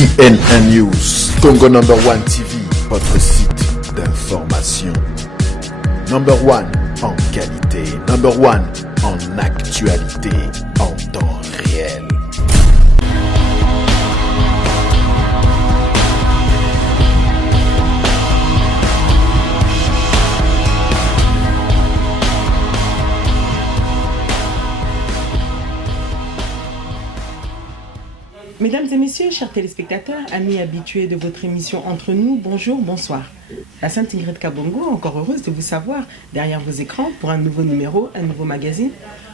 CNN News, Congo number 1 TV, votre site d'information. Number 1 en qualité, number 1 en actualité, en temps réel. Mesdames et messieurs, chers téléspectateurs, amis habitués de votre émission Entre nous, bonjour, bonsoir. La Sainte Ingrid Kabongo, encore heureuse de vous savoir derrière vos écrans pour un nouveau numéro, un nouveau magazine.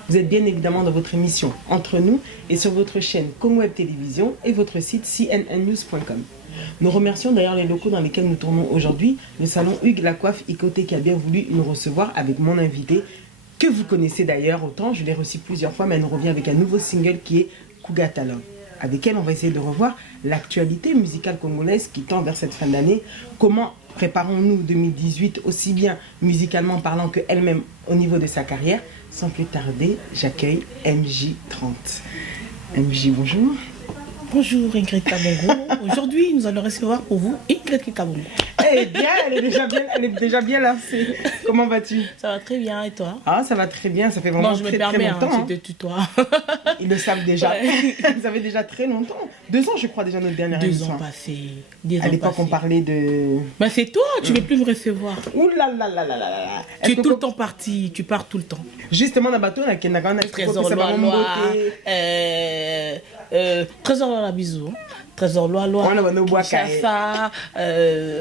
Vous êtes bien évidemment dans votre émission Entre nous et sur votre chaîne Congo Web Télévision et votre site cnnnews.com. Nous remercions d'ailleurs les locaux dans lesquels nous tournons aujourd'hui, le salon Hugues Lacoiffe Icoté qui a bien voulu nous recevoir avec mon invité, que vous connaissez d'ailleurs autant, je l'ai reçu plusieurs fois, mais elle nous revient avec un nouveau single qui est Kougatalo, avec elle on va essayer de revoir l'actualité musicale congolaise qui tend vers cette fin d'année. Comment préparons-nous 2018 aussi bien musicalement parlant que elle-même au niveau de sa carrière? Sans plus tarder, j'accueille MJ30. MJ, bonjour. Bonjour Ingrid Kabongo. Aujourd'hui, nous allons recevoir pour vous Ingrid Kabongo. Eh bien, elle est déjà bien lancée. Comment vas-tu? Ça va très bien, et toi? Ah, ça va très bien, ça fait vraiment très longtemps. Hein, tu te tutoies. Ils le savent déjà. Ouais. Ça fait déjà très longtemps. 2 ans, je crois, déjà notre dernière émission. 2 ans passés. À l'époque, on parlait de... Ben, c'est toi, tu ne veux plus me recevoir. Ouh là là là là là là. Tu es tout le temps parti, tu pars tout le temps. Justement, dans le bateau, on a Trésor Loa, Trésor Loa, bisous. Trésor Loa, Kinshasa,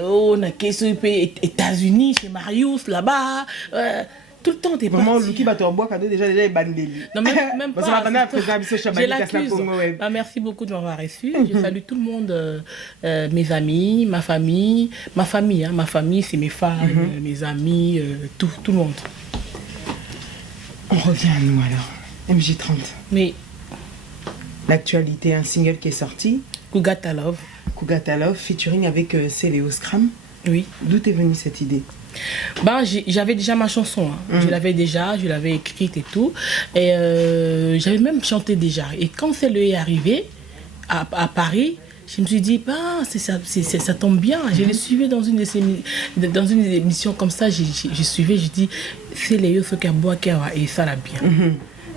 on a États-Unis, chez Marius, là-bas. Tout le temps, t'es parti. Maman, Luki va te boire cadeau, déjà, il est bandé. Non, même pas. J'ai l'accuse. Bah, merci beaucoup de m'avoir reçu. Je salue tout le monde, mes amis, ma famille. Ma famille, c'est mes femmes, mes amis, tout le monde. On revient à nous alors. MJ30. Mais l'actualité, un single qui est sorti. Kougatalo, featuring avec Céléo Scram. Oui. D'où est venue cette idée? Ben, j'avais déjà ma chanson, hein. Je l'avais écrite et tout, et j'avais même chanté déjà. Et quand Céléo est arrivé à Paris, je me suis dit, bah, ça tombe bien. Je l'ai suivi dans une des émissions comme ça, je suivais, je dis, Céléo, ce qu'il y a, et ça l'a bien.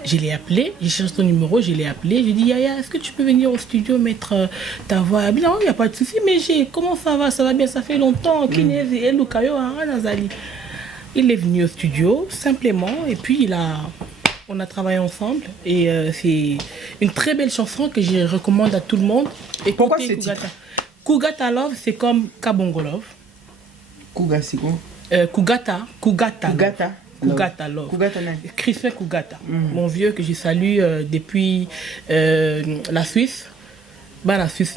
Je l'ai appelé, j'ai cherché ton numéro, je l'ai appelé, je lui ai dit, Yaya, est-ce que tu peux venir au studio mettre ta voix? Non, il n'y a pas de souci, mais comment ça va bien, ça fait longtemps, il est venu au studio, simplement, et puis on a travaillé ensemble, et c'est une très belle chanson que je recommande à tout le monde. Et pourquoi ce titre? Kougatalo, c'est comme Kabongo Love. Kouga, c'est quoi? Kougata. Kougatalo. Crispin Kougata, mon vieux que je salue depuis la Suisse. La Suisse,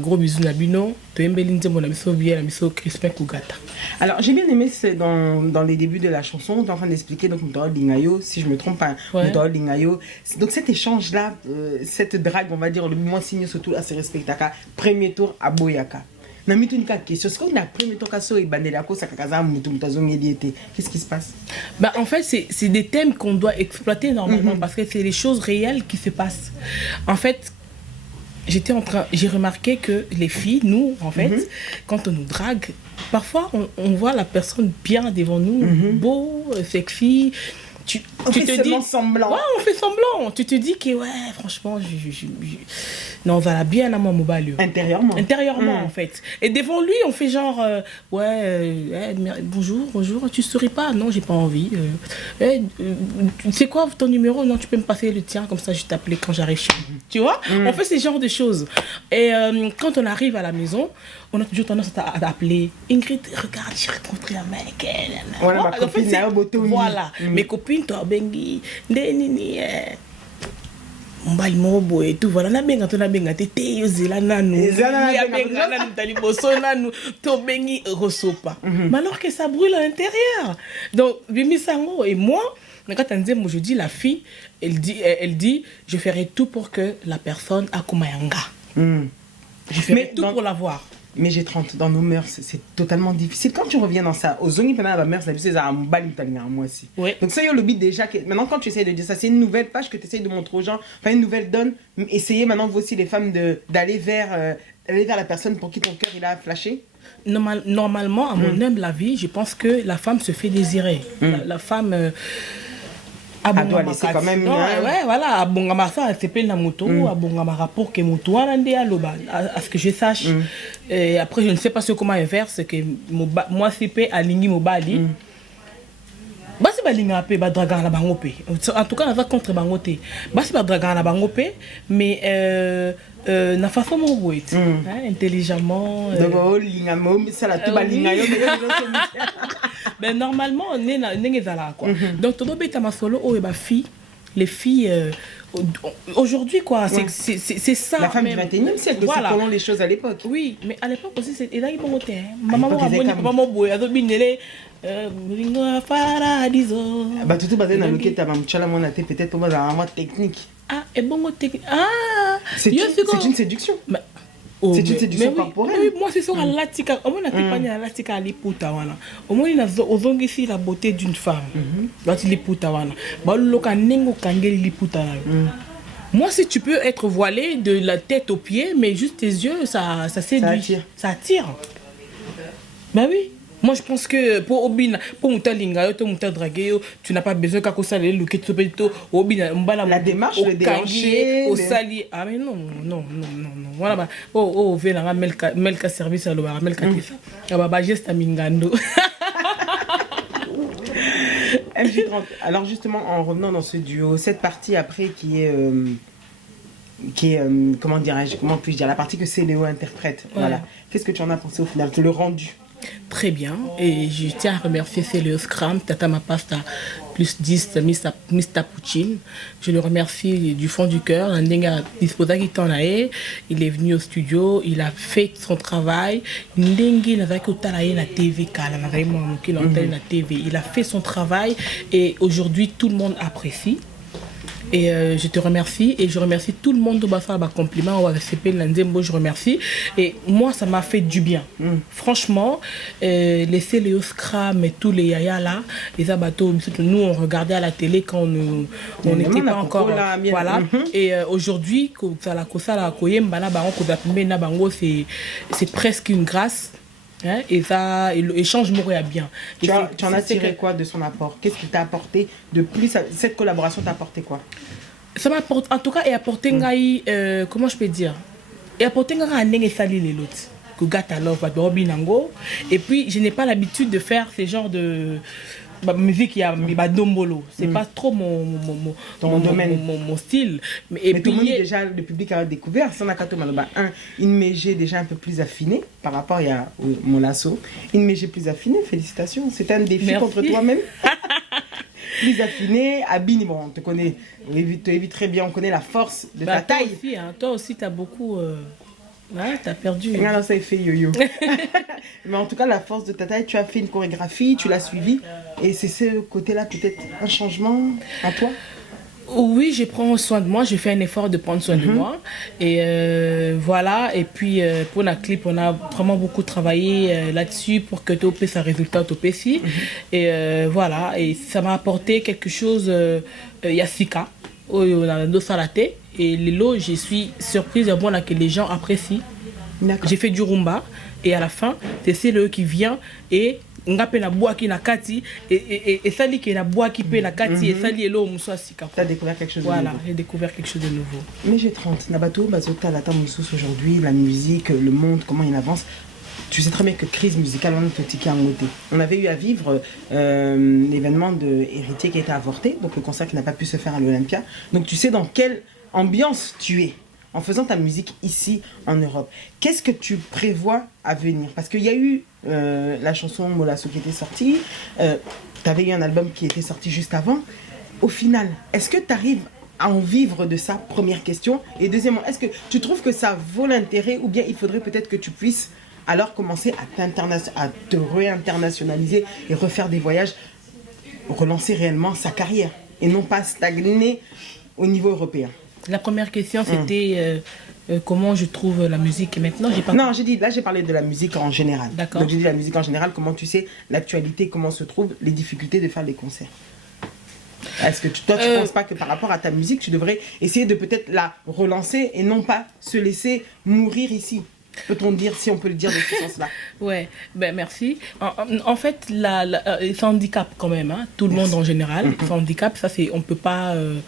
gros bisous Nabino, Crispin Kougata. Alors j'ai bien aimé dans les débuts de la chanson, on est en train d'expliquer donc Lingayo, si je me trompe pas, Lingayo. Donc cet échange là, cette drague, on va dire le moins signé surtout à ses respectacles, premier tour à Boyaka. Qu'est-ce qui se passe? En fait, c'est des thèmes qu'on doit exploiter normalement parce que c'est les choses réelles qui se passent. En fait, j'ai remarqué que les filles, nous, en fait, quand on nous drague, parfois on voit la personne bien devant nous, beau, sexy. On fait semblant. Ouais, on fait semblant. Tu te dis que, ouais, franchement, non, ça va bien à mon mobile. Intérieurement, en fait. Et devant lui, on fait genre, bonjour, tu souris pas? Non, j'ai pas envie. C'est quoi ton numéro? Non, tu peux me passer le tien, comme ça je t'appelle quand j'arrive chez vous. Tu vois? On fait ce genre de choses. Et quand on arrive à la maison, on a toujours tendance à appeler Ingrid, regarde, j'ai rencontré un mec. Voilà, ma copine, voilà, mes copines, toi, Bengi, Nini, Mbalmobo et tout, voilà, on a benga, tété, yozela nanu, Bengi, Rosopa. Mais alors que ça brûle à l'intérieur. Donc, Bimi Sango et moi, quand je dis la fille, elle dit, je ferai tout pour que la personne a Kumayanga. Je ferai tout pour l'avoir. Mais j'ai 30 dans nos mœurs, c'est totalement difficile. Quand tu reviens dans ça, aux zones pendant la mœurs, c'est à moi aussi. Ouais. Donc ça, il y a le but déjà. Maintenant, quand tu essayes de dire ça, c'est une nouvelle page que tu essayes de montrer aux gens, enfin une nouvelle donne. Essayez maintenant, vous aussi, les femmes, d'aller vers la personne pour qui ton cœur il a flashé. Normalement, à mon humble avis, je pense que la femme se fait désirer. La femme... Elle doit laisser quand même... Ouais, voilà. Abongama ça, elle s'appelle la moto. Abongama rapport que moto, à ce que je sache. Et après, je ne sais pas ce comment inverse, que moi, c'est pas aligné mon bali. Basi balinga pe ba draga na bango pe. En tout cas, on va contre bango te. Basi ba draga na bango pe, mais na façon mo boit, intelligemment. Donc oh linga mom, ça la tout balinga yo. Mais normalement on est na ngezala quoi. Donc todo beta masolo o ba fille, les filles aujourd'hui quoi, c'est ça. La femme du 21e siècle, voilà. Comment les choses à l'époque. Oui, mais à l'époque aussi c'était là ils bon côté. Maman maman boy, ado binele bah tout basé dans le quai t'as mamchala mon athée peut-être on va dans un technique. Ah et bon technique. Ah c'est une séduction. C'est une séduction corporelle. Oui, moi c'est sur la latika. Au moins la tépanie la latika à l'éputa wana. Au moins il a ozongisi la beauté d'une femme. Quand il l'éputa wana. Bah le loka nengo kangeli l'éputa. Moi si tu peux être voilé de la tête aux pieds mais juste tes yeux ça séduit. Ça attire. Bah oui. Moi, je pense que pour Obina, pour Moutalinga, tu n'as pas besoin qu'à cause le Ketopelto, Obina, la démarche, le déhanché, au sali. Ah, mais non. Voilà, oh, Vénara, Melka service à l'Obar, Melka Tessa. Ah, bah, geste à Mingando. MJ30. Alors, justement, en revenant dans ce duo, cette partie après qui est. Comment dirais-je, comment puis-je dire, la partie que Céléo interprète. Ouais. Voilà. Qu'est-ce que tu en as pensé au final, le rendu? Très bien, et je tiens à remercier Céléo Scram, Tata Mapasta, plus 10, Mr. Poutine. Je le remercie du fond du cœur. Il est venu au studio, il a fait son travail. Il a fait son travail et aujourd'hui tout le monde apprécie. Et je te remercie et je remercie tout le monde de Bassa compliment je remercie et moi ça m'a fait du bien franchement laisser les Scram et tous les yaya là les abatos nous on regardait à la télé quand on n'était pas encore voilà et aujourd'hui c'est presque une grâce. Hein, et ça, l'échange m'aurait bien. Tu en as tiré quoi de son apport? Qu'est-ce qui t'a apporté de plus? Cette collaboration t'a apporté quoi? Ça m'apporte, en tout cas, et apporté comment je peux dire? Et apporté un sali les autres. Que gata love, et puis je n'ai pas l'habitude de faire ces genres de musique qui a dombolo, c'est pas trop mon domaine, mon style. Mais tout le monde déjà, le public a découvert. Une mégé déjà un peu plus affinée par rapport à mon lasso. Une mégé plus affinée, félicitations. C'est un défi. Merci. Contre toi-même. Plus affiné, Abini, bon, on te connaît, tu évites très bien, on connaît la force de ta taille. Toi aussi, tu as beaucoup. Ouais, t'as perdu. Non, ça fait yo-yo. Mais en tout cas, la force de ta taille, tu as fait une chorégraphie, tu l'as suivie. Et c'est ce côté-là, peut-être un changement à toi? Oui, je prends soin de moi, je fais un effort de prendre soin de moi. Et voilà, et puis pour la clip, on a vraiment beaucoup travaillé là-dessus pour que tu aies un résultat au PC. Et voilà, et ça m'a apporté quelque chose, Yassika, on a dos salaté. Et les lots, je suis surprise que les gens apprécient. J'ai fait du rumba et à la fin, c'est le qui vient et on a la bois qui na kati et ça dit qu'il y a la bois qui peut la kati et ça dit l'eau muso sika. Tu as découvert quelque chose de nouveau. Voilà, j'ai découvert quelque chose de nouveau. Mais j'ai 30 Nabato Bazota la Tamusos aujourd'hui, la musique, le monde, comment il avance. Tu sais très bien que crise musicale, on avait eu à vivre l'événement de Héritier qui a été avorté, donc le concert qui n'a pas pu se faire à l'Olympia. Donc tu sais dans quelle ambiance tu es en faisant ta musique ici en Europe. Qu'est-ce que tu prévois à venir? Parce qu'il y a eu la chanson Molasso qui était sortie, tu avais eu un album qui était sorti juste avant. Au final, est-ce que tu arrives à en vivre de ça? Première question. Et deuxièmement, est-ce que tu trouves que ça vaut l'intérêt ou bien il faudrait peut-être que tu puisses alors commencer à te réinternationaliser et refaire des voyages, relancer réellement sa carrière et non pas stagner au niveau européen? La première question, c'était comment je trouve la musique. Et maintenant, j'ai pas... Non, j'ai parlé de la musique en général. D'accord. Donc j'ai dit la musique en général, comment tu sais l'actualité, comment se trouvent les difficultés de faire les concerts. Est-ce que tu penses pas que par rapport à ta musique, tu devrais essayer de peut-être la relancer et non pas se laisser mourir ici? Peut-on dire, si on peut le dire de ce sens-là? Ouais, ben merci. En fait, ça handicap quand même, hein, tout le monde en général. Ça handicap, ça c'est, on peut pas le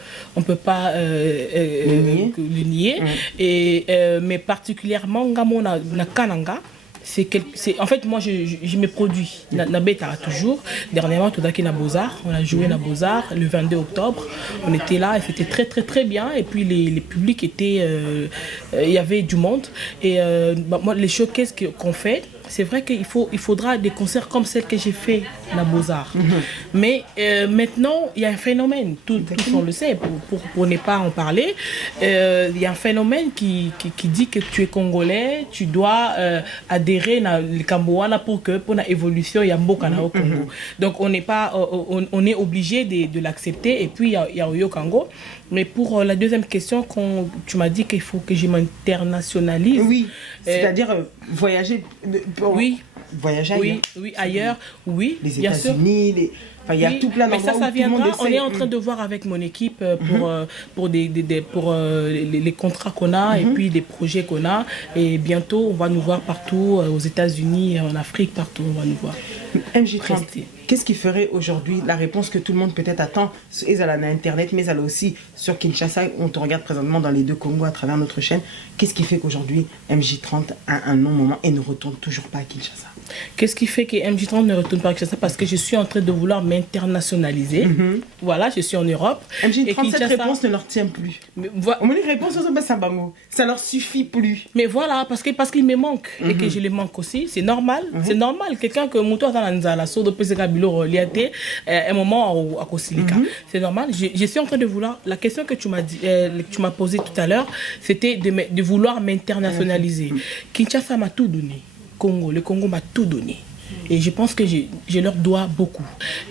nier. Et mais particulièrement Ngamona na Kananga. En fait, moi, je me produis. Na bêta toujours. Dernièrement, tout à Beaux-Arts. On a joué à Beaux-Arts le 22 octobre. On était là et c'était très, très, très bien. Et puis, les publics étaient... Il y avait du monde. Et moi, les showcases qu'on fait, c'est vrai qu'il faudra des concerts comme celles que j'ai fait à Beaux-Arts. Mais maintenant, il y a un phénomène. Tout on le sait, pour ne pas en parler. Il y a un phénomène qui dit que tu es Congolais, tu dois adhérer à Cambouana pour l'évolution il y a Mbokana au Congo. Donc on est obligé de l'accepter. Et puis il y a Oyo Congo. Mais pour la deuxième question, tu m'as dit qu'il faut que je m'internationalise. Oui, c'est-à-dire voyager. Oui. Voyager ailleurs. Oui, ailleurs, oui. Les États-Unis, il y a tout plein d'endroits. Mais ça viendra. On est en train de voir avec mon équipe pour les contrats qu'on a et puis les projets qu'on a. Et bientôt, on va nous voir partout, aux États-Unis, en Afrique, partout, on va nous voir. MJ30, qu'est-ce qui ferait aujourd'hui la réponse que tout le monde peut-être attend? Et à Internet, mais elle aussi sur Kinshasa. On te regarde présentement dans les deux Congos à travers notre chaîne. Qu'est-ce qui fait qu'aujourd'hui, MJ30 a un non-moment et ne retourne toujours pas à Kinshasa? Qu'est-ce qui fait que MJ30 ne retourne pas à Kinshasa? Parce que je suis en train de vouloir m'internationaliser. Voilà, je suis en Europe. MJ30, cette réponse ne leur tient plus. On me dit réponse aux Sambango. Ça leur suffit plus. Mais voilà, parce qu'il me manque et que je les manque aussi. C'est normal. C'est normal. Quelqu'un que Mouto a la sourde un moment à Kosilika. C'est normal. Je suis en train de vouloir. La question que tu m'as posée tout à l'heure, c'était de vouloir m'internationaliser. Kinshasa m'a tout donné. Le Congo m'a tout donné. Et je pense que je leur dois beaucoup.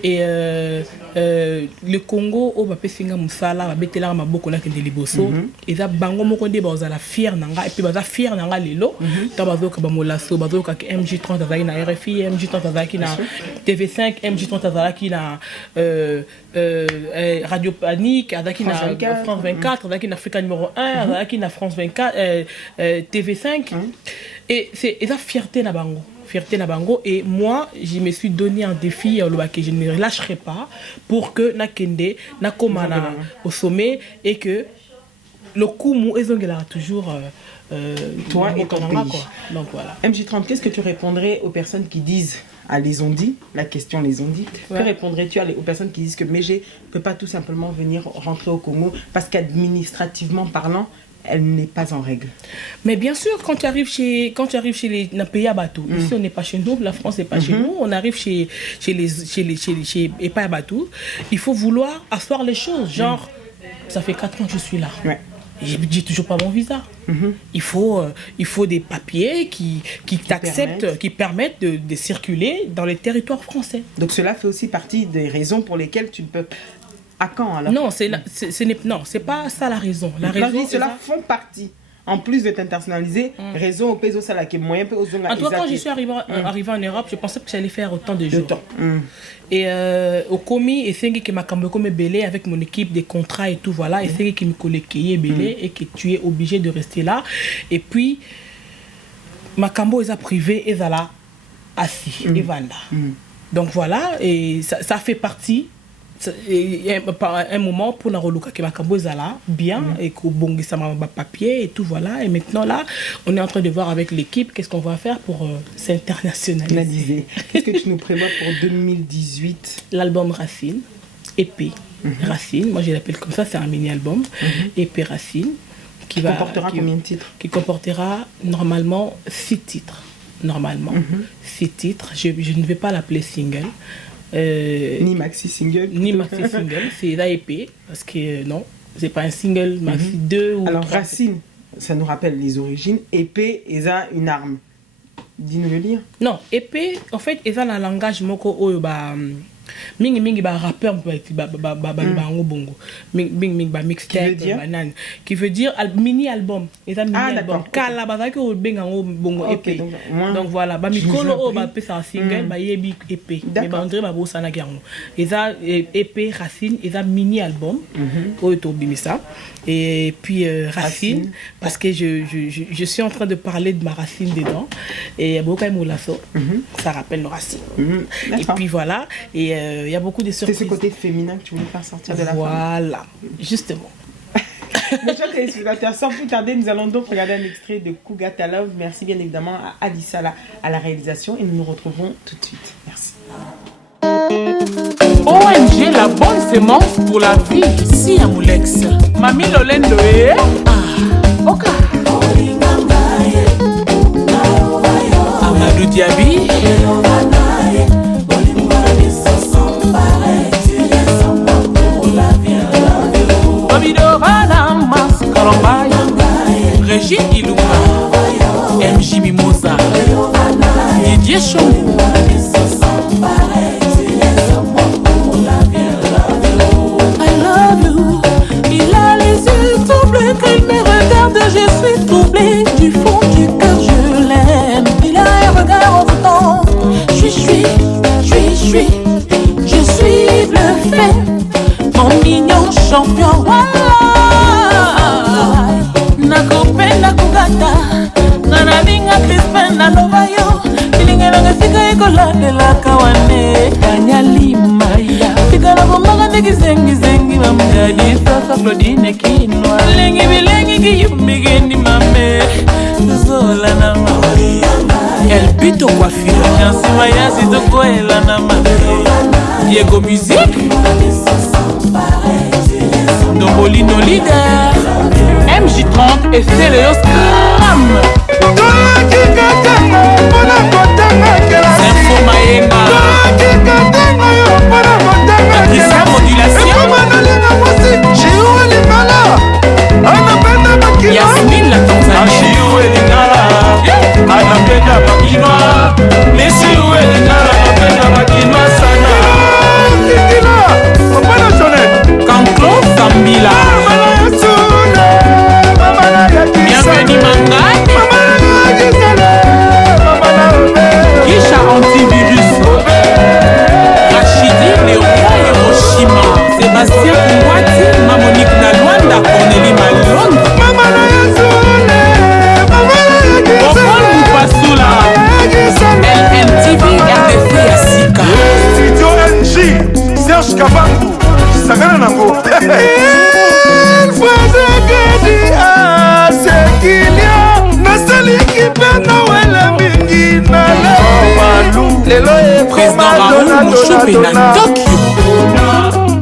Et le Congo, au Bapessinga Moussala, Babetela Maboko na Kende Liboso, et ça bango mokonde bazala fier nanga et puis baza fier nanga lelo, tabazoka bamolaso, bazoka MJ30 azaki na RFI, MJ30 azaki na TV5, MJ30 azaki na Radio Panique, azaki na France 24, azaki na Africa numéro 1, azaki na France 24, TV5. Et c'est la fierté na bango. Et moi, je me suis donné un défi que je ne lâcherai pas pour que Nakende, Nakomana au sommet et que le coup mou ezongela toujours toi et ton pays. Donc voilà. MJ30, qu'est-ce que tu répondrais aux personnes qui disent les ondits, la question les ondits, que répondrais-tu aux personnes qui disent que Mégé ne peut pas tout simplement venir rentrer au Congo parce qu'administrativement parlant, elle n'est pas en règle? Mais bien sûr, quand tu arrives chez les pays à bateau, ici on n'est pas chez nous, la France n'est pas chez nous, on arrive chez Epa à bateau, il faut vouloir asseoir les choses, genre, ça fait 4 ans que je suis là. J'ai toujours pas mon visa. Il faut des papiers qui t'acceptent, qui permettent de circuler dans les territoires français. Donc cela fait aussi partie des raisons pour lesquelles tu ne peux... À quand alors? Non, c'est pas ça la raison. La raison, cela font partie. En plus de t'internationaliser, raison au peso ça qui est moyen peu aux en tout cas, quand je suis arrivé en Europe, je pensais que j'allais faire autant de jours. Et au commis, et c'est qui m'a comme belé avec mon équipe des contrats et tout voilà, et c'est qui me collait qui est belé et que tu es obligé de rester là. Et puis ma cambo est privé et là assis et voilà. Donc voilà, et ça fait partie. Un moment pour la relouka qui m'a là bien et qu'au bon ça m'a papier et tout voilà, et maintenant là on est en train de voir avec l'équipe qu'est-ce qu'on va faire pour s'internationaliser. Qu'est-ce que tu nous prévois pour 2018? L'album Racine, épée. Racine, moi je l'appelle comme ça, c'est un mini-album, épée Racine qui comportera combien de titres? Qui comportera normalement 6 titres. Normalement 6 titres, je ne vais pas l'appeler single. Ni maxi single, c'est la épée parce que non, c'est pas un single, maxi 2 ou alors 3. Racine, ça nous rappelle les origines. Épée, ça une arme. Dis-nous le lire. Non, épée, en fait, ça un langage moko mingi ba rappeur ba bongo mingi ba mixtape banane qui veut dire mini album et ça mini album kala ba ka ko benga bongo EP donc voilà ba mikolo o ba pesa single ba yebi EP mais ba ndre ba bosana kiango et ça EP Racine et ça mini album o to bimisa et puis Racine parce que je suis en train de parler de ma racine dedans et Bokai Moulasso ça rappelle nos racines et puis voilà et il y a beaucoup de surprises. C'est ce côté féminin que tu voulais faire sortir de la femme. Voilà, justement. Mes chers téléspectateurs, sans plus tarder, nous allons donc regarder un extrait de Kougata Love. Merci bien évidemment à Alissa à la réalisation et nous nous retrouvons tout de suite. Merci. ONG, la bonne sémence pour la vie. Si à Moulex. Mami Lolendo et... Ah, ok. Amadou Diaby. Régine Ilouba, MJ Mimosa, Didier Chomou. I love you. Il a les yeux tout bleus quand il me regarde, je suis troublée. Du fond du cœur, je l'aime. Il a un regard envoûtant. Je suis bluffée. Mon mignon champion. Nakopenda kugata Nana binga krispenda lobayo Ilingela ngefika ikolandela kawane Kanyali maya Fika na bombaga ndegi zengi Mamgadi sasa Claudine kinwa Lengi kiyumigeni mame Zola na mawari El Pito Coiffure Jansi maya sitoko ela na mame Diego Musique Dombolino Leader MJ30 et Céléos Cram Info Mayenga Patricia Modulation Yasmine la Tanzanie Canclo Zambila Bienvenue Mangani Kisha Antivirus Rachidi Léonia Hiroshima Sébastien Kouati Mamonique Nalwanda Cornélie Malonde Bobol Moupassoula LNTV RDC Asika Studio NJ Serge Kabangu Sagana Nango Il faut que à ce qu'il y a Nasali qui peut Noël Mingi Nalou Lelo est Président Raoul Mouchoupe na Tokyo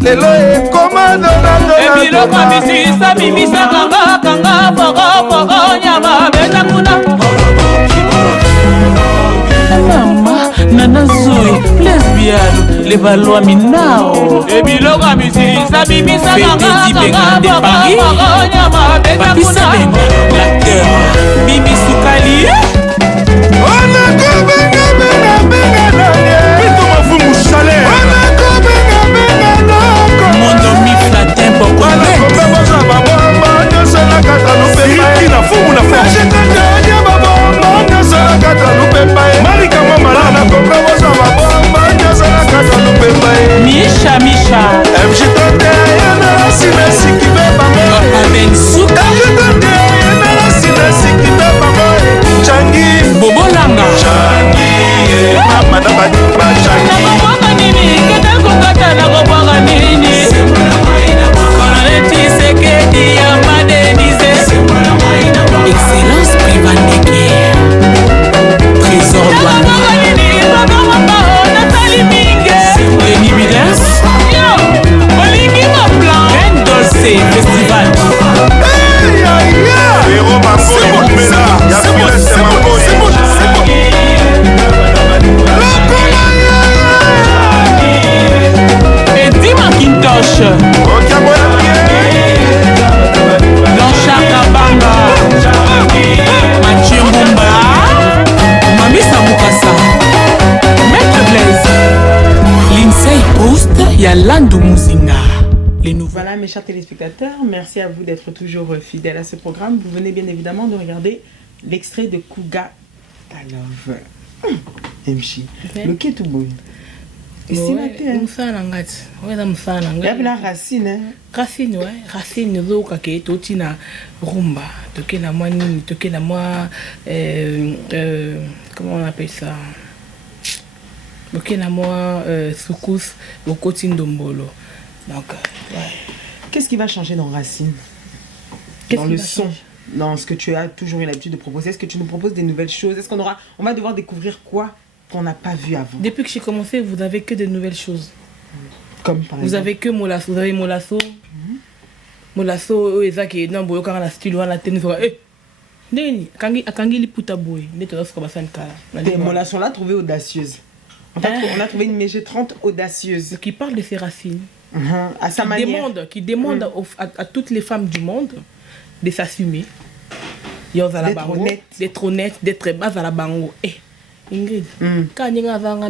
Lelo est commando Ebilo kwa misisa mimisa kanga Pogo nyama beta kuna Mama, Nana Zoe, lesbienne, les Valois Minao. Ebilo kwa misisa mimisa kanga Papi Saben, l'acteur Mimi Soukali Mondo mi flatin pourquoi Misha Papa Ben Souka chers téléspectateurs, merci à vous d'être toujours fidèles à ce programme. Vous venez bien évidemment de regarder l'extrait de Kuga Talove. Mchi, le qui est tout beau. Et c'est la terre. La racine. Racine, ouais. Racine, totina rumba. Tokena moi nini, tokena moi. Comment on appelle ça? Tokena moi soukous, bokoti ndombolo. Donc, ouais. Qu'est-ce qui va changer dans Racine? Dans le son, dans ce que tu as toujours eu l'habitude de proposer. Est-ce que tu nous proposes des nouvelles choses? Est-ce qu'on va devoir découvrir quoi qu'on n'a pas vu avant? Depuis que j'ai commencé, vous n'avez que de nouvelles choses. Comme par exemple? Vous avez que Molasso. Vous avez Molasso. Molasso, ezaki non boyo kanga la style wana tennis wa neni akangi liputa boy neto lorsque basan kala. Des Molasso là trouvé audacieuse. On a trouvé une MG30 audacieuse qui parle de ses racines. À sa manière. Qui demande à toutes les femmes du monde de s'assumer. D'être honnête, d'être bas à la bango. Ingrid, quand il y a un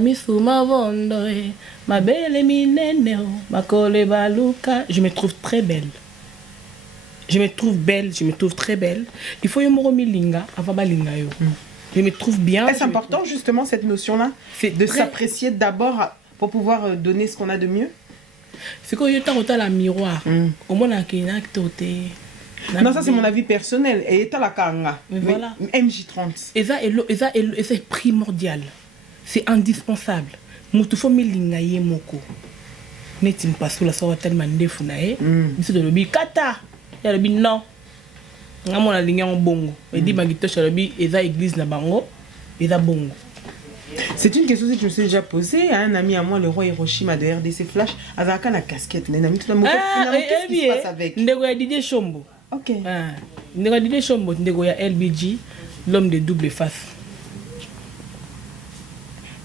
ma belle minene, ma kole baluka, je me trouve très belle. Je me trouve très belle. Il faut y avoir linga avant balinga yo. Je me trouve bien. Est-ce important justement cette notion-là, de s'apprécier d'abord pour pouvoir donner ce qu'on a de mieux? C'est quand il y a un miroir. Au moins, il y a un non, ça c'est mon avis personnel. Et étant la kanga, voilà. MJ30. Et ça c'est primordial. C'est indispensable. Moutufo milinga ye moko. Netim passo la sawa tellement ndefu na e. Biso de lobi kata. Ya lobi non. Ngamo na linga en bongo. Et dit magito chalobi eza église na bango. Eza bongo. C'est une question que je me suis déjà posée à un ami à moi, le roi Hiroshima de RDC Flash, avec la casquette. Qu'est-ce qui se passe avec? Ndego ya Didier Chombo. Ok. Ndego ya Didier Chombo, ndego ya LBG, l'homme de double face.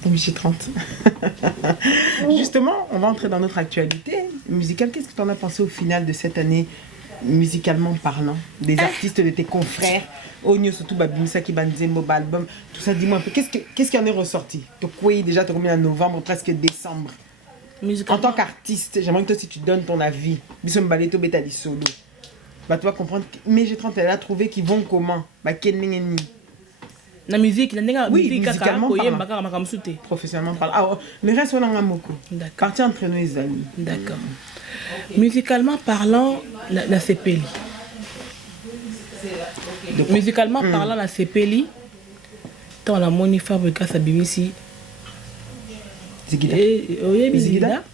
MJ30. Justement, on va entrer dans notre actualité musicale. Qu'est-ce que tu en as pensé au final de cette année, musicalement parlant, des artistes de tes confrères? Onyo surtout Babimsa qui banzembo album, tout ça, dis-moi un peu, qu'est-ce qui en est ressorti? Oui, déjà tu remis en novembre, presque décembre. En tant qu'artiste, j'aimerais que toi si tu donnes ton avis. Bissom Baleto Betali Solo. Bah tu vas comprendre, mais j'ai 30 elle a trouvé qu'ils vont comment? Bah kenengeni. La musique, oui, musicalement parlant. Professionnellement parlant. Ah, le reste on a moko. D'accord. Parti entre nous les amis. D'accord. Musicalement parlant, la Sepeli. Musicalement parlant, la Sepeli, dans la moni fabrica sa bimisi. Zigida. Zigida.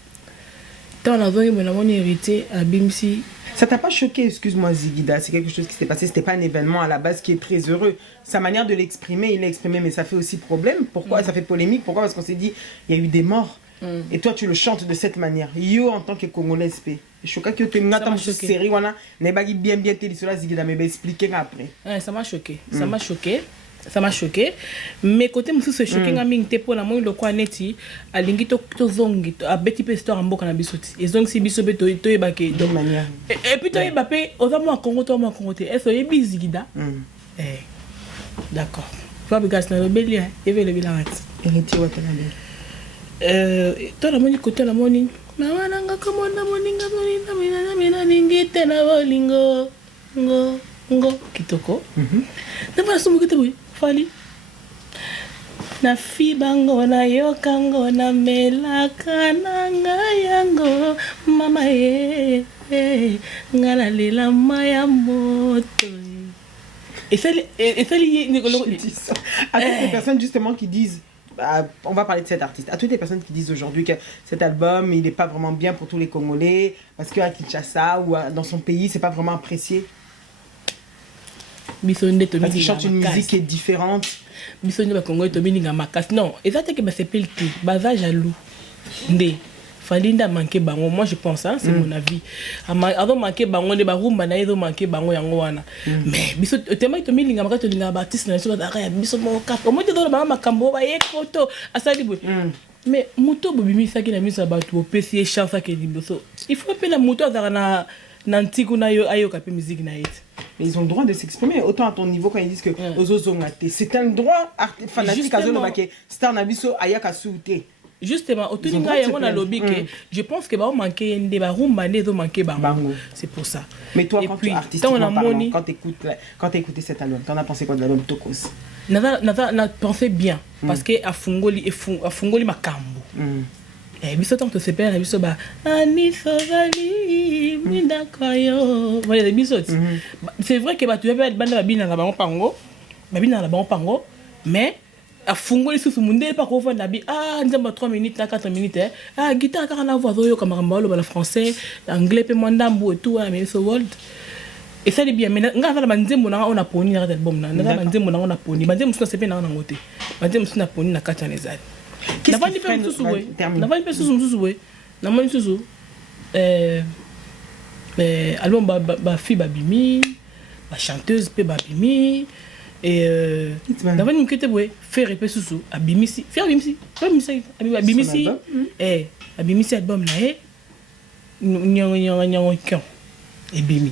Dans la zone où la moni hérité à bimisi. Ça t'a pas choqué, excuse-moi Zigida, c'est quelque chose qui s'est passé, c'était pas un événement à la base qui est très heureux. Sa manière de l'exprimer, il l'a exprimé, mais ça fait aussi problème. Pourquoi? Ça fait polémique. Pourquoi? Parce qu'on s'est dit, il y a eu des morts. Et toi, tu le chantes de cette manière. Yo, en tant que Congolais, je suis choqué que tu m'as série, voilà, n'est pas bien télé sur la Zigida, mais expliquer après. Ça m'a choqué. Ça m'a choqué. Mais côté musu se choqué ngami ngte pour la moi le quoi neti alingi to zongi a beti pe histoire mboka na bisoti. Et zongi si biso beto to ebake de manière. Et puis to ebapé oza moi Congo to moi Congo te. Est-ce que Zigida? D'accord. Faut pas gasser le bélier, et le bilan. Héritier Watanabe. To la moni côté la moni. Na wana nga komona moninga mina ningi tena bolingo ngo kitoko. Na pas sumu kitoko. Fali na fibango na yokango na melaka na ngayango mama ngala lela maya moto. Et ça à toutes les personnes justement qui disent, on va parler de cet artiste, à toutes les personnes qui disent aujourd'hui que cet album il n'est pas vraiment bien pour tous les Congolais parce qu'à Kinshasa ou dans son pays c'est pas vraiment apprécié. Parce qu'il chante une musique qui est différente. Non, exactement que c'est pile qui baza jaloux. Ndé Falinda manqué bango, moi je pense hein, c'est mon avis. Avant manqué bango de barumba na ezo manqué bango yango wana. Mais biso tema to milinga makato linga baptiste na so dara biso mo ka. Au moins de dans makambo ba yekoto asali boy. Mais moto bobimi saki na miso ba to pesi chance ka liboso. Il faut appeler la moto azara na ntiku na yo ayo ka pe musique na yet. Mais ils ont le droit de s'exprimer, autant à ton niveau quand ils disent que c'est un droit fanatique à Zolo Baké, Star Nabiso Ayaka Souté. Justement, autour de moi, on a lobby que je pense que va manquer des barumba, des manquer bango. C'est pour ça. Mais toi, et quand puis, tu artistiquement parlant, quand tu as écouté cet album, t'en as pensé quoi de l'album Tokos? n'a pensé bien parce que a fungoli makambo. Biso tant que c'est père biso ba ani sozali mindakoyo. Voilà biso. C'est vrai que ba tu vas banda babina na bango pango mais a fungoli sous monde pas ko na bi nzamba 3 minutes na 4 minutes guitare car na voix yo comme rambalo ba français anglais pe mandambo et tout mais so world. Et ça, c'est bien. Mais on a poni dans l'album. On a poni. On a c'est bien dans l'angoté. On a poni dans 4 ans les années. Qu'est-ce qui fait nous souhait? On va une personne nous souhait. On va une chose. Album ba fille babimi, ba chanteuse pe babimi et on va une quête ouais faire épée sous abimisi, faire abimisi abimisi album là et bimi.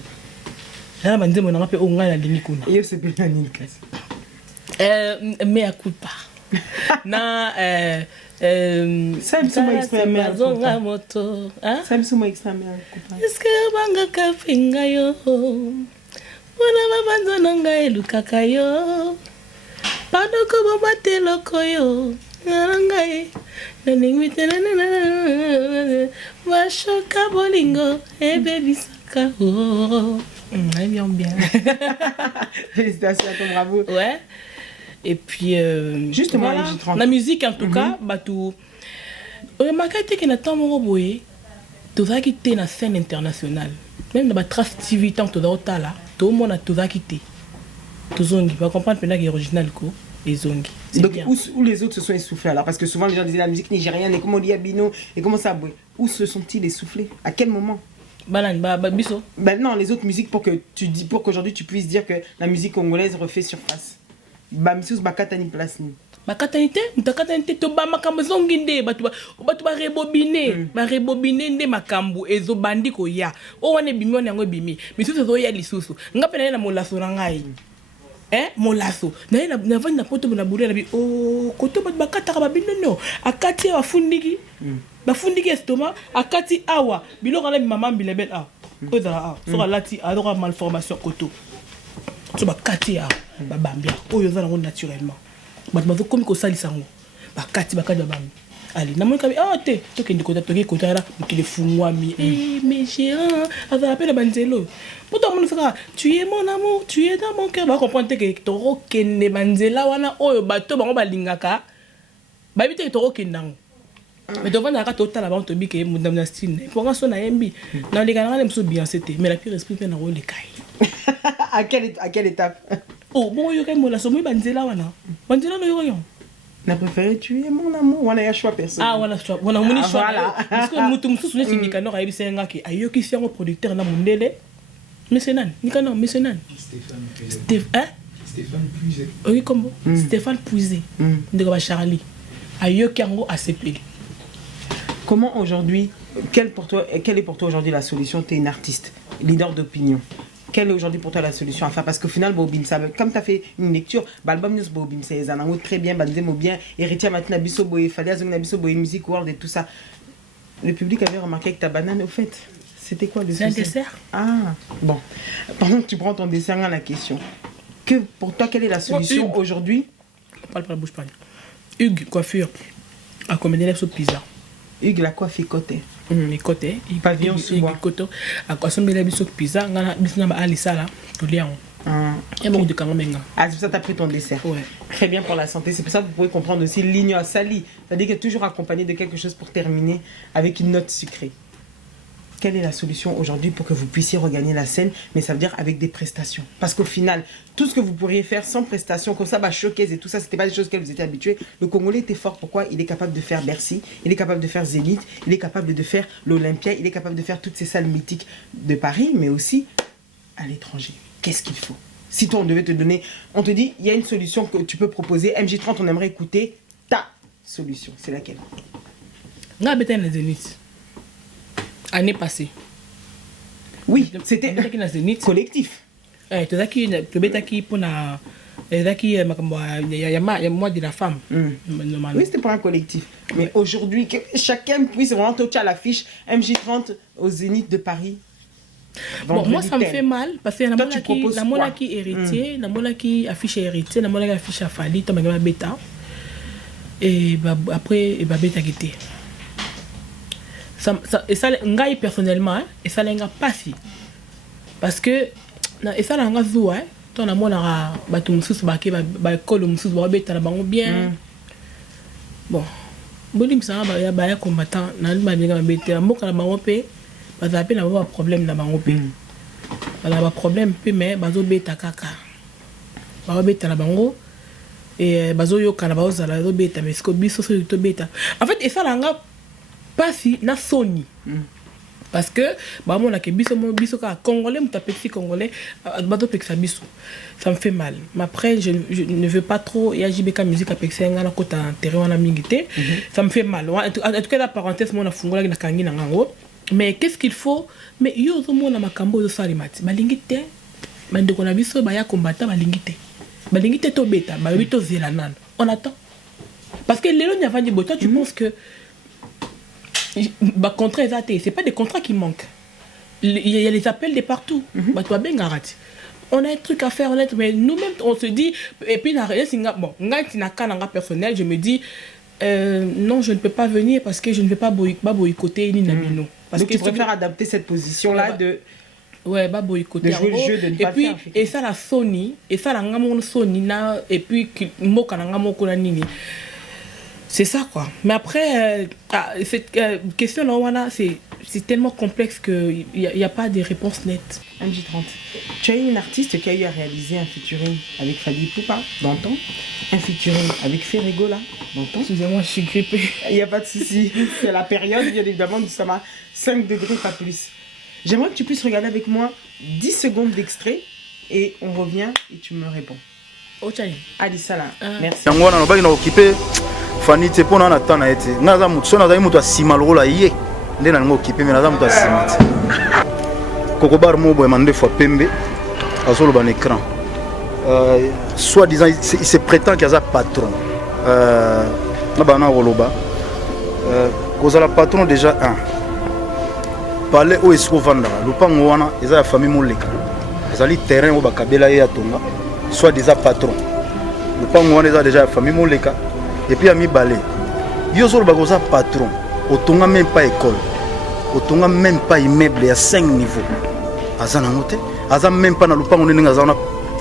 Là, je me rappelle au moins la demi-couna. Et c'est bien la nique. Mais à coup pas. Na ça me semble extrêmement la moto. Ça me semble extrêmement. Est-ce que banga kafinga yo? Bona babanzo nanga elukaka yo. Padoko babate lokoyo. Nanga naningwite nanana. Bashoka bolingo e baby saka. Bien. Félicitations à ton bravo. Ouais. Et puis, justement, voilà. La musique, en tout cas, bah tout. Remarquez que notre temps, tout ça qui était la scène internationale. Même dans la Trace TV, tant que tout là, tout le monde a tout ça qui était. Tout zongi. Va comprendre maintenant qu'il est original, quoi. Les zongi. Donc, où les autres se sont essoufflés alors? Parce que souvent, les gens disaient la musique nigériane, et comment on dit Abino, et comment ça bouille. Où se sont-ils essoufflés? À quel moment? Biso. Non, les autres musiques pour qu'aujourd'hui tu puisses dire que la musique congolaise refait surface. Bamisus bakatani place ni. Bakatanité, mutakatanité to ba makambo zonginde batu ba rebobiner nde makambo ezo bandi ko ya. O wane bimi wana ngo bimi. Misusu zo ya lisusu. Ngape na molaso na ngai. Molaso. Na vandi na poto na bule na bi koto bakataka babinono. Akati wa fundiki. Bafundiki estomac akati awa biloko na maman bilebel awa oza so lati adora malformation koto so bakati awa babambia oyo za nango naturellement bato comme ko salisa ngo bakati babambi allez na monka te tokende kota toki kota la mukile fungwami mais géant ava appelle banzelo pourtant mon frère tu es mon amour tu es dans mon cœur ba comprendre que toro kende banzela wana oyo bato bango balingaka babite toro kendango. Mais devant la carte totale avant de dire que mon dame Nastine pour un son à MB dans les canards même bien c'était mais la pire esprit fait un rôle les cailles. À quelle étape? Oh bon yo quand la somme banzela wana banzela no yo n'a préféré tu es mon amour on a un choix personnel. Voilà choix on a mon choix parce que mutu mususu ne sindika no rayi bisenga ke ayo ki fiango producteur na mundele mais c'est nan nikano mais c'est nan Stéphane Puisé. Oui comme Stéphane Puisé de ba Charlie ayo ki yango ACP. Comment aujourd'hui, quelle est pour toi aujourd'hui la solution? Tu es une artiste, leader d'opinion. Quelle est aujourd'hui pour toi la solution à faire? Parce qu'au final, comme tu as fait une lecture, l'album News Bobim, c'est très bien, bien, héritier maintenant, Bisoboé, Fadia Zong, Bisoboé, Music World et tout ça. Le public avait remarqué que ta banane, au fait, c'était quoi le souci? C'est un dessert. Ah, bon. Pendant que tu prends ton dessert à la question, pour toi, quelle est la solution aujourd'hui? On parle pas la bouche pas. Hugues, coiffure, à commander les pizza. Hugues la coiffe côté. Côté. Il pavillon sous moi. Côté. À quoi sont les bisous pizza, on a bisous na alisa là, tout lien. Et beaucoup de camamenga. Ah, c'est pour ça que tu as pris ton dessert. Ouais. Très bien pour la santé. C'est pour ça que vous pouvez comprendre aussi l'igno à sali. C'est-à-dire qu'il est toujours accompagné de quelque chose pour terminer avec une note sucrée. Quelle est la solution aujourd'hui pour que vous puissiez regagner la scène, mais ça veut dire avec des prestations? Parce qu'au final, tout ce que vous pourriez faire sans prestations, comme ça, showcase et tout ça, c'était pas des choses auxquelles vous étiez habitués. Le Congolais était fort. Pourquoi? Il est capable de faire Bercy, il est capable de faire Zénith, il est capable de faire l'Olympia, il est capable de faire toutes ces salles mythiques de Paris, mais aussi à l'étranger. Qu'est-ce qu'il faut? Si toi, on devait te donner, on te dit, il y a une solution que tu peux proposer. MJ30, on aimerait écouter ta solution. C'est laquelle? Nga beten na Zénith. Année passée. Oui, c'était collectif. collectif. Tu as qui pour Et là, il y a moi de la femme. Normalement. Oui, c'était pour un collectif. Mais aujourd'hui, que chacun puisse vraiment toucher à l'affiche MJ30 au Zénith de Paris. Bon, moi, ça me fait mal parce que la mona qui héritier, la mona qui affiche héritier, la mona qui affiche à Fali, tu as bêta. Et après, et bêta qui était. Et ça, ngai personnellement, et ça n'a pas si. Parce que, et ça n'a pas zoua, ton amour n'a pas tout moussous, école moussous, bêta, bien. Bon, bon, ça va, il y a combattant, n'a pas bien bêta, moi, quand on paie. Parce que n'a pas problème dans bango pe. Parce que problème pe mais bazo beta kaka. Bazo beta na bango et bazo yo kana bazo la beta mais ce que biso so to beta. En fait et ça langa pas si na Sony. Parce que bah mon que biso ka congolais muta petit congolais bazo peksa biso. Ça me fait mal. Mais après je ne veux pas trop y JBK musique à peksa ngana kota terrain wana mingité. Ça me fait mal. En tout cas la parenthèse mon na fungola na kangi na ngango. Mais qu'est-ce qu'il faut? Mais yo zomo na makambo zo salimati. Balingite. Bande kona biso ba ya combattant balingite. Balingite to beta, ba bito zela nan. On attend. Parce que les n'y a pas de toi tu penses que ba contrat exacté, c'est pas des contrats qui manquent. Il y a les appels de partout. Ba toi ben garati. On a un truc à faire honnête mais nous-mêmes on se dit et puis na rien singa bon, ngati na kananga personnel, je me dis non, je ne peux pas venir parce que je ne vais pas boycotter ni Namino. Donc tu préfères adapter cette position-là de... Ouais, bah boycotter. De jouer le jeu, de ne et pas puis, faire. Et ça la Sony, et ça la ngamon Sony, et puis moka na ngamo kona nini. C'est ça quoi. Mais après, cette question-là, c'est tellement complexe qu'il n'y a pas de réponse nette. MJ30, tu as eu une artiste qui a eu à réaliser un featuring avec Fadi Poupa, dans le temps. Un featuring avec Ferrego, là, dans le temps. Excusez-moi, je suis grippée. Il n'y a pas de souci. C'est la période, bien évidemment, nous sommes à 5 degrés, pas plus. J'aimerais que tu puisses regarder avec moi 10 secondes d'extrait et on revient et tu me réponds. Oh, tiens. Alissa, là, merci. yango wana nobaki na okipe fani te mpo na ata na ye te nga naza motu so nazali moto asima lokola ye nde na lingo okipe me naza moto asima te kokobar mo boyema nde fois pembe azoloba na écran soit disant il se prétend qu'il aza patron na bana koloba kozala patron déjà un palais oyo esiko ovandaka lopango wana eza ya famille moleka ezali terrain oyo bakabela ye ya tonga soit déjà patron le pango wana eza déjà ya famille moleka et puis ya mibale yo ozoloba koza patron otonga même pas école otonga même pas immeuble ya 5 niveaux aza nango te aza même pas na lopango ndenge aza wana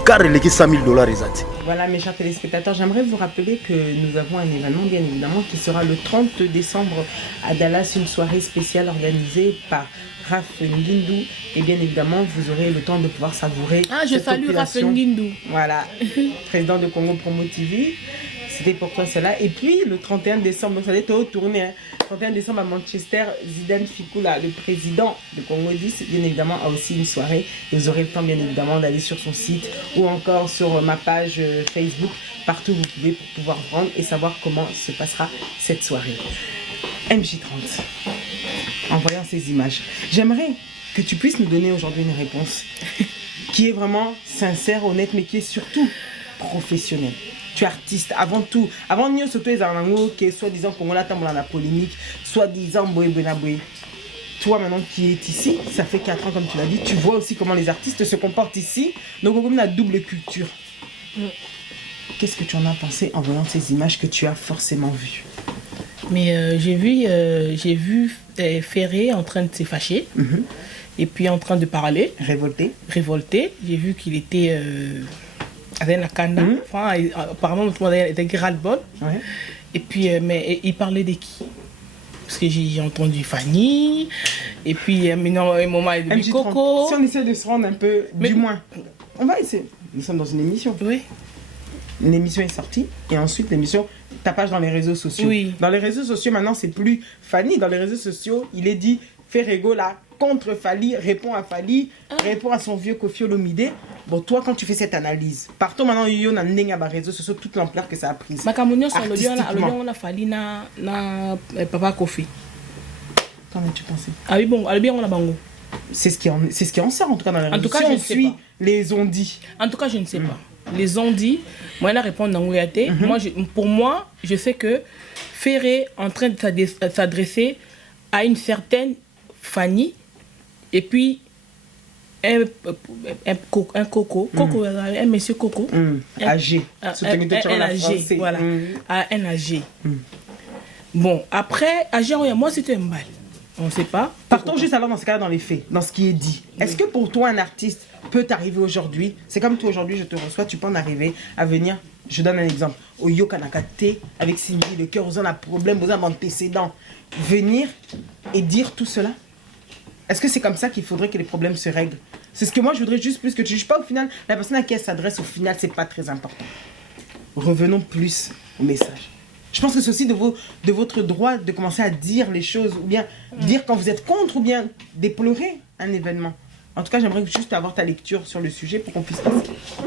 car eleki $100,000 eza te. Voilà mes chers téléspectateurs, j'aimerais vous rappeler que nous avons un événement bien évidemment qui sera le 30 décembre à Dallas, une soirée spéciale organisée par Raph Ngindou et bien évidemment vous aurez le temps de pouvoir savourer. Ah, je salue Raph Ngindou. Voilà, président de Congo Promo TV. C'était pour toi cela. Et puis le 31 décembre, donc ça allait être retourné. 31 décembre à Manchester, Zidane Fikula, le président de Congo 10, bien évidemment, a aussi une soirée. Et vous aurez le temps, bien évidemment, d'aller sur son site ou encore sur ma page Facebook. Partout, vous pouvez pour pouvoir prendre et savoir comment se passera cette soirée. MJ30, en voyant ces images, j'aimerais que tu puisses nous donner aujourd'hui une réponse qui est vraiment sincère, honnête, mais qui est surtout professionnelle. Tu es artiste avant tout. Avant de nous, surtout les Arnango, qui est soi-disant Congolais, dans la polémique, soi-disant Boé Benaboué. Toi, maintenant qui es ici, ça fait 4 ans, comme tu l'as dit, tu vois aussi comment les artistes se comportent ici. Donc, comme la double culture. Qu'est-ce que tu en as pensé en voyant ces images que tu as forcément vues? Mais j'ai vu Ferré en train de se fâcher. Et puis en train de parler. Révolté. J'ai vu qu'il était... avec la canne, enfin, apparemment il était ras-le-bol. Ouais. Et puis mais il parlait de qui? Parce que j'ai entendu Fanny et puis maintenant maman et Coco. Si on essaie de se rendre un peu du moins, on va essayer. Nous sommes dans une émission. Oui. Une émission est sortie et ensuite l'émission tapage dans les réseaux sociaux. Oui. Dans les réseaux sociaux maintenant c'est plus Fanny. Dans les réseaux sociaux il est dit Ferrego là contre Fali, répond à Fali, répond à son vieux Koffi Olomide. Bon, toi, quand tu fais cette analyse, partons maintenant, il y a un réseau social, toute l'ampleur que ça a prise. On a Fali na Papa Koffi. Qu'en as-tu pensé? Ah oui, bon, on a bango. C'est ce qui en sort en tout cas dans les réseaux sociaux. En tout cas, je ne sais pas. Les ont dit. En tout cas, je ne sais pas. les ont dit, moi, je réponds dans pour moi, je sais que Ferré est en train de s'adresser à une certaine Fanny, et puis un monsieur Coco. Âgé. Un âgé, voilà. Un âgé. Bon, après, âgé, moi, c'était un bal. On ne sait pas. Partons juste alors dans ce cas-là, dans les faits, dans ce qui est dit. Est-ce que pour toi, un artiste peut t'arriver aujourd'hui? C'est comme toi aujourd'hui, je te reçois, tu peux en arriver à venir. Je donne un exemple. Au Yokanakate, avec Cindy, le cœur, vous avez un problème, vous avez un antécédent. Venir et dire tout cela? Est-ce que c'est comme ça qu'il faudrait que les problèmes se règlent? C'est ce que moi je voudrais juste plus que tu juges pas au final. La personne à qui elle s'adresse au final, c'est pas très important. Revenons plus au message. Je pense que c'est aussi de votre droit de commencer à dire les choses, ou bien dire quand vous êtes contre, ou bien déplorer un événement. En tout cas, j'aimerais juste avoir ta lecture sur le sujet pour qu'on puisse passer.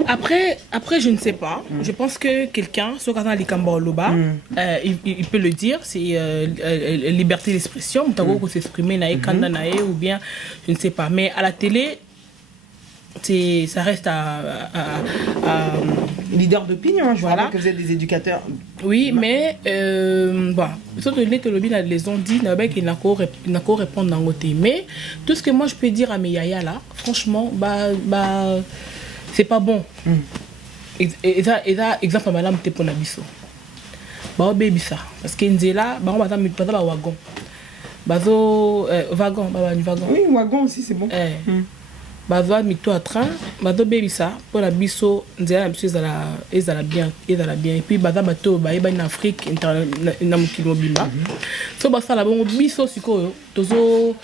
Après, je ne sais pas. Je pense que quelqu'un, soit quand il peut le dire. C'est liberté d'expression. On s'exprimer, ou bien, je ne sais pas. Mais à la télé, ça reste à leader d'opinion, je vois que vous êtes des éducateurs. Oui, mais bon, surtout les ont dit qu'il n'a qu'à répondre dans côté. Mais tout ce que moi je peux dire à mes yaya là, franchement, c'est pas bon. Et ça exemple madame te pour nabiso. Baby ça parce que nzela on va dans wagon. Wagon. Oui, wagon aussi c'est bon. Bazo mito à train bazo baby ça pour la biso nzela biso ezala bien et puis baza bato ba en Afrique na mukilo bimba so ba sala bon biso sikoyo tozo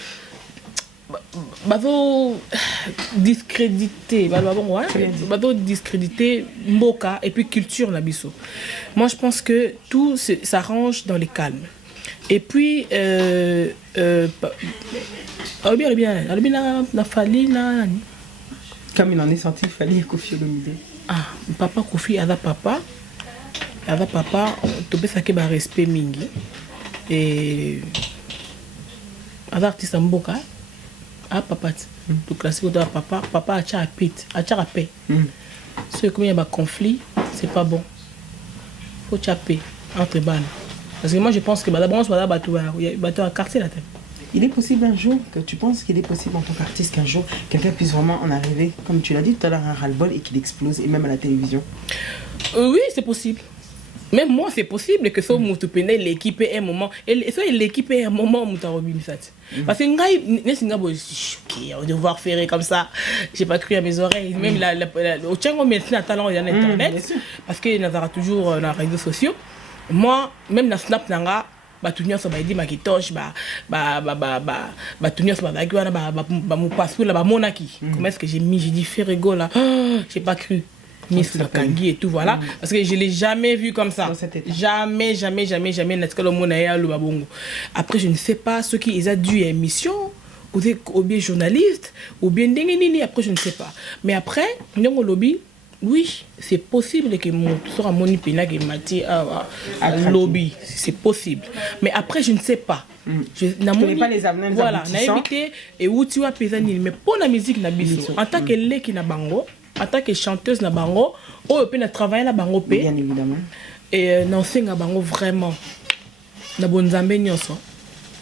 bazo discréditer bazo discréditer mboka et puis culture na biso. Moi je pense que tout s'arrange dans les calmes. Et puis comme il en est sorti, il fallait Kofi Olomide. Papa Kofi ada papa to pesa ke ba respect mingi et ada artiste mboka papa to classique de papa a cha paix. Ce comme il y a un conflit, c'est pas bon. Faut chaper entre bandes. Parce que moi je pense que d'abord on bateau à quartier la tête. Il est possible un jour que tu penses qu'il est possible en tant qu'artiste qu'un jour quelqu'un puisse vraiment en arriver, comme tu l'as dit tout à l'heure, un ras-le-bol et qu'il explose, et même à la télévision? Oui, c'est possible. Même moi, c'est possible que ce soit l'équipe ait un moment. Et l'équipe ait un moment où tu as remis ça. Parce que je devoir faire comme ça. J'ai pas cru à mes oreilles. Même au Tchango, maintenant, talent, il y a Internet. Parce qu'il y a toujours dans les réseaux sociaux. Moi, même dans Snap, batunia so baidi makitosh batunia so bazaki wana mu passeport là monaki. Comment est-ce que j'ai dit Ferrego là, j'ai pas cru ni sur Kangi et tout voilà parce que je l'ai jamais vu comme ça. Jamais natika le mona ya lo babongo. Après je ne sais pas ceux qui ils a dû émission ou bien journaliste ou bien nini après je ne sais pas. Mais après ndongo lobby. Oui, c'est possible que mon soit moni pena que mati à lobby, c'est possible. Mais après je ne sais pas. Je n'ai pas les avenants. Voilà, na évité et où tu as pesani mais pour la musique na biso en tant que leki na bango, en tant que chanteuse na bango, on peut travailler na bango pe. Bien évidemment. Et non c'est na bango vraiment. Na bonzambe nyonso.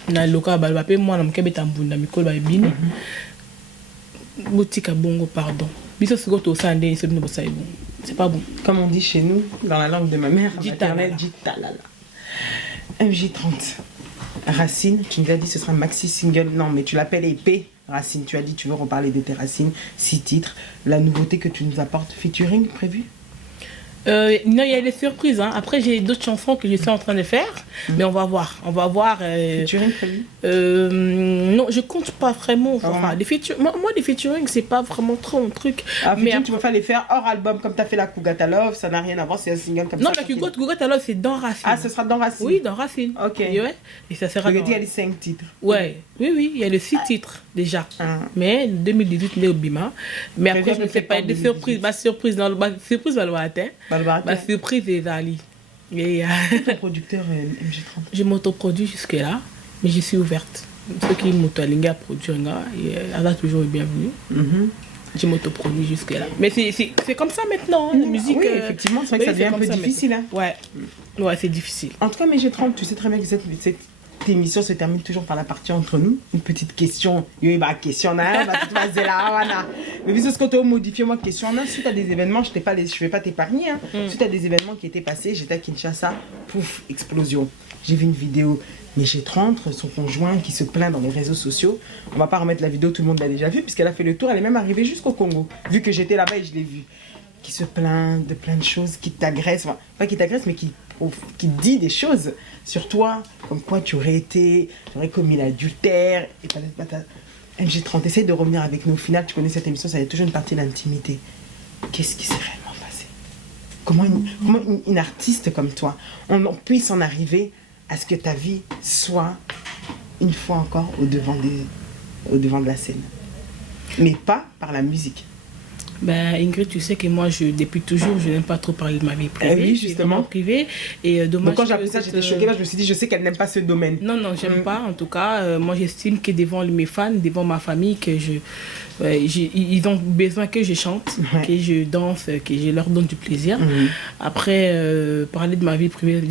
Na loka ba pe moi na mkebe tambunda mikolo ba bini. Botika bongo pardon. C'est pas bon. Comme on dit chez nous, dans la langue de ma mère, maternelle, dit talala. MJ30. Racine, tu nous as dit ce sera un maxi single. Non, mais tu l'appelles épée. Racine, tu as dit tu veux reparler de tes racines. 6 titres. La nouveauté que tu nous apportes, featuring prévu? Non, il y a des surprises. Hein. Après, j'ai d'autres chansons que je suis en train de faire. Mais on va voir. Featuring prévu? Non, je compte pas vraiment. Enfin, moi, les featuring, c'est pas vraiment trop un truc. Mais tu vas les faire hors album, comme tu as fait la Kougata Love. Ça n'a rien à voir, c'est un single comme non, ça. Non, la Kougata Love, c'est dans Racine. Ah, ce sera dans Racine? Oui, dans Racine. Ok. Et ça sera dans... Il y a les 5 titres. Ouais. Oui, il y a les 6 titres déjà. Mais 2018, il est au Bima. Mais après, je ne sais pas, des surprises. Ma surprise, va le atteindre. Ma surprise est Ali. Ton producteur MJ30? Je m'autoproduis jusque-là, mais je suis ouverte. Ceux qui m'auto-alignent à produire, elle a toujours bienvenue. Je m'autoproduis jusque-là. Mais c'est comme ça maintenant, la musique. Oui, effectivement, c'est vrai que ça devient un peu difficile. Hein. Ouais, c'est difficile. En tout cas, mais j'ai 30, tu sais très bien que cette émission se termine toujours par la partie entre nous. Une petite question. Mais vu ce que tu as modifié, moi, question. Suite à des événements, je vais pas t'épargner. Hein. Suite à des événements qui étaient passés, j'étais à Kinshasa, pouf, explosion. J'ai vu une vidéo. Mais j'ai 30, son conjoint qui se plaint dans les réseaux sociaux. On va pas remettre la vidéo, tout le monde l'a déjà vue, puisqu'elle a fait le tour, elle est même arrivée jusqu'au Congo. Vu que j'étais là-bas et je l'ai vue. Qui se plaint de plein de choses, qui t'agresse, enfin, pas qui t'agresse, mais qui dit des choses sur toi, comme quoi tu aurais commis l'adultère, et patata. MJ30, essaye de revenir avec nous. Au final, tu connais cette émission, ça y a toujours une partie de l'intimité. Qu'est-ce qui s'est réellement passé? Comment une artiste comme toi, on puisse en arriver à ce que ta vie soit, une fois encore, au devant de la scène. Mais pas par la musique. Ben, Ingrid, tu sais que moi, depuis toujours, je n'aime pas trop parler de ma vie privée. Oui, justement. Privée. Et dommage. Donc quand j'ai appris ça, j'étais choquée. Je me suis dit, je sais qu'elle n'aime pas ce domaine. Non, j'aime pas. En tout cas, moi, j'estime que devant mes fans, devant ma famille, que ils ont besoin que je chante, que je danse, que je leur donne du plaisir. Après, parler de ma vie privée,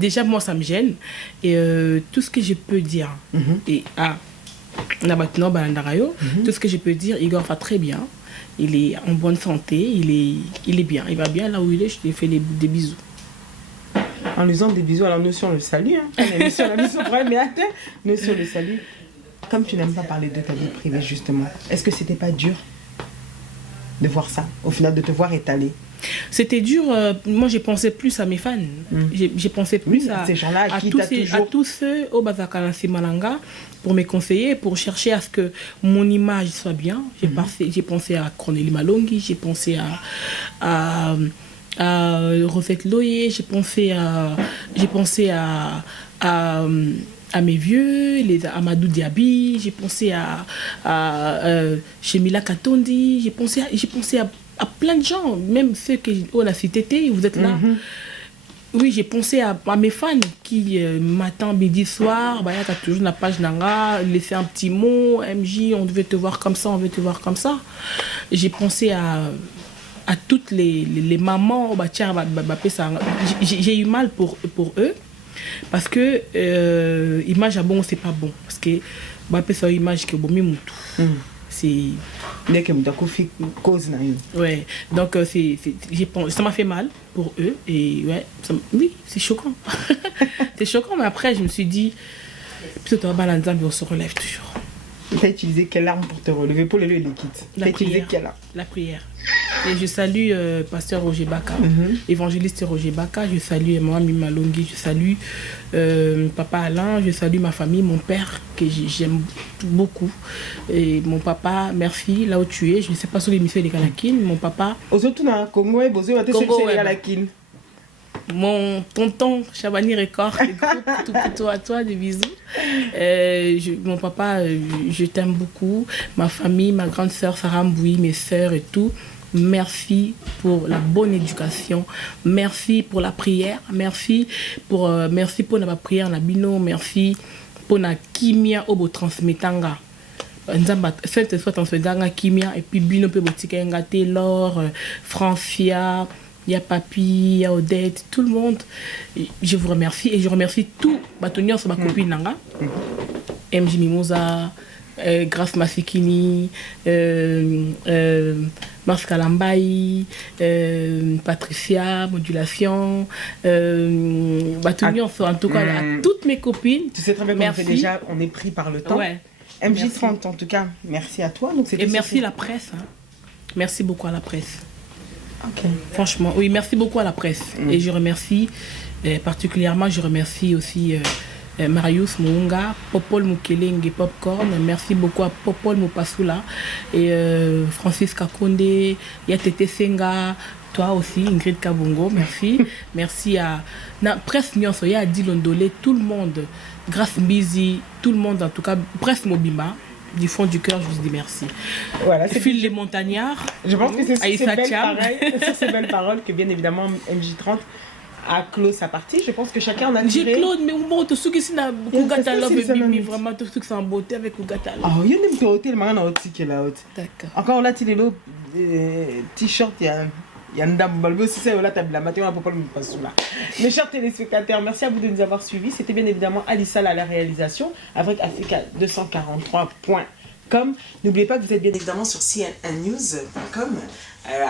déjà moi, ça me gêne. Et tout ce que je peux dire, tout ce que je peux dire, Igor va très bien. Il est en bonne santé, il est bien. Il va bien là où il est, je lui fais des bisous. En lui faisant des bisous, alors nous on le salue. Hein. La mission pourrait, mais attends, nous on le salue. Comme tu n'aimes pas parler de ta vie privée, justement, est-ce que c'était pas dur de voir ça, au final de te voir étaler? C'était dur, moi j'ai pensé plus à mes fans. J'ai pensé plus à ces gens-là à tous ceux au Bazakalansi Malanga pour me conseiller, pour chercher à ce que mon image soit bien. J'ai pensé à Cornélie Malongi, j'ai pensé à Rosette Loyer, j'ai pensé à mes vieux, les Amadou Diaby, j'ai pensé à Chemila Katondi, j'ai pensé à plein de gens, même ceux qu'on a cités, vous êtes là. Oui, j'ai pensé à mes fans qui, matin, midi, soir, il y a toujours la page Nanga, laisser un petit mot, MJ, on devait te voir comme ça, on veut te voir comme ça. J'ai pensé à toutes les mamans, j'ai eu mal pour eux, parce que image à bon, c'est pas bon, parce que c'est une image que bon, c'est... Ouais, donc ça m'a fait mal pour eux et ouais, oui, c'est choquant. C'est choquant, mais après je me suis dit, plutôt on se relève toujours. Tu as utilisé quelle arme pour te relever, pour lever les quittes? La prière. Et je salue pasteur Roger Baka, évangéliste Roger Baka, je salue moi, Mima Longi, je salue papa Alain, je salue ma famille, mon père que j'aime beaucoup. Et mon papa, merci, là où tu es, je ne sais pas sur l'émission des Kalakin, mon papa... Congo, mon tonton Chabani Record, tout pour toi, des bisous. Mon papa, je t'aime beaucoup. Ma famille, ma grande sœur Sarah Mboui, mes sœurs et tout. Merci pour la bonne éducation. Merci pour la prière. Merci pour la prière, la bino. Merci pour la kimia au transmetanga. Sainte soit transmetanga kimia et puis bino pe botika ngate Laure, Francia. Il y a Papi, il y a Odette, tout le monde. Je vous remercie et je remercie tout Batonion sur ma copine Nanga, MJ Mimosa, Grace Masikini, Mars Kalambaï, Patricia, Modulation, Batonion, en tout cas, à toutes mes copines. Tu sais très bien qu'on est pris par le temps. Ouais. MJ30, en tout cas, merci à toi. Donc, et merci à la presse. Hein. Merci beaucoup à la presse. Okay. Franchement, oui, merci beaucoup à la presse. Et je remercie, particulièrement, aussi Marius Mounga, Popol Mukeleng et Popcorn. Merci beaucoup à Popol Mupasula et Francis Kakonde, Yatete Senga, toi aussi, Ingrid Kabongo, merci. Merci à la presse Nyonso, à Dilondolé, tout le monde, Grâce Mbizi, tout le monde, en tout cas, presse Mobimba. Du fond du cœur, je vous dis merci. Voilà, Phil les montagnards. Je pense que c'est ces belles paroles que bien évidemment MJ30 a clos sa partie. Je pense que chacun en a J'ai tiré. Claude, mais bon, tout ce qui est là, Kougata Love et Mimi, vraiment, tout ce qui est en beauté avec Kougata Love. Oh, il y a une hôtel, mais on a aussi qui est là. D'accord. Encore là, tu es t-shirt, il y a une dame, mais aussi c'est là, tu as la matin, on peut pas le passer là. Mes chers téléspectateurs, merci à vous de nous avoir suivis. C'était bien évidemment Alissa à la réalisation avec Africa243.com. N'oubliez pas que vous êtes bien évidemment sur cnnnews.com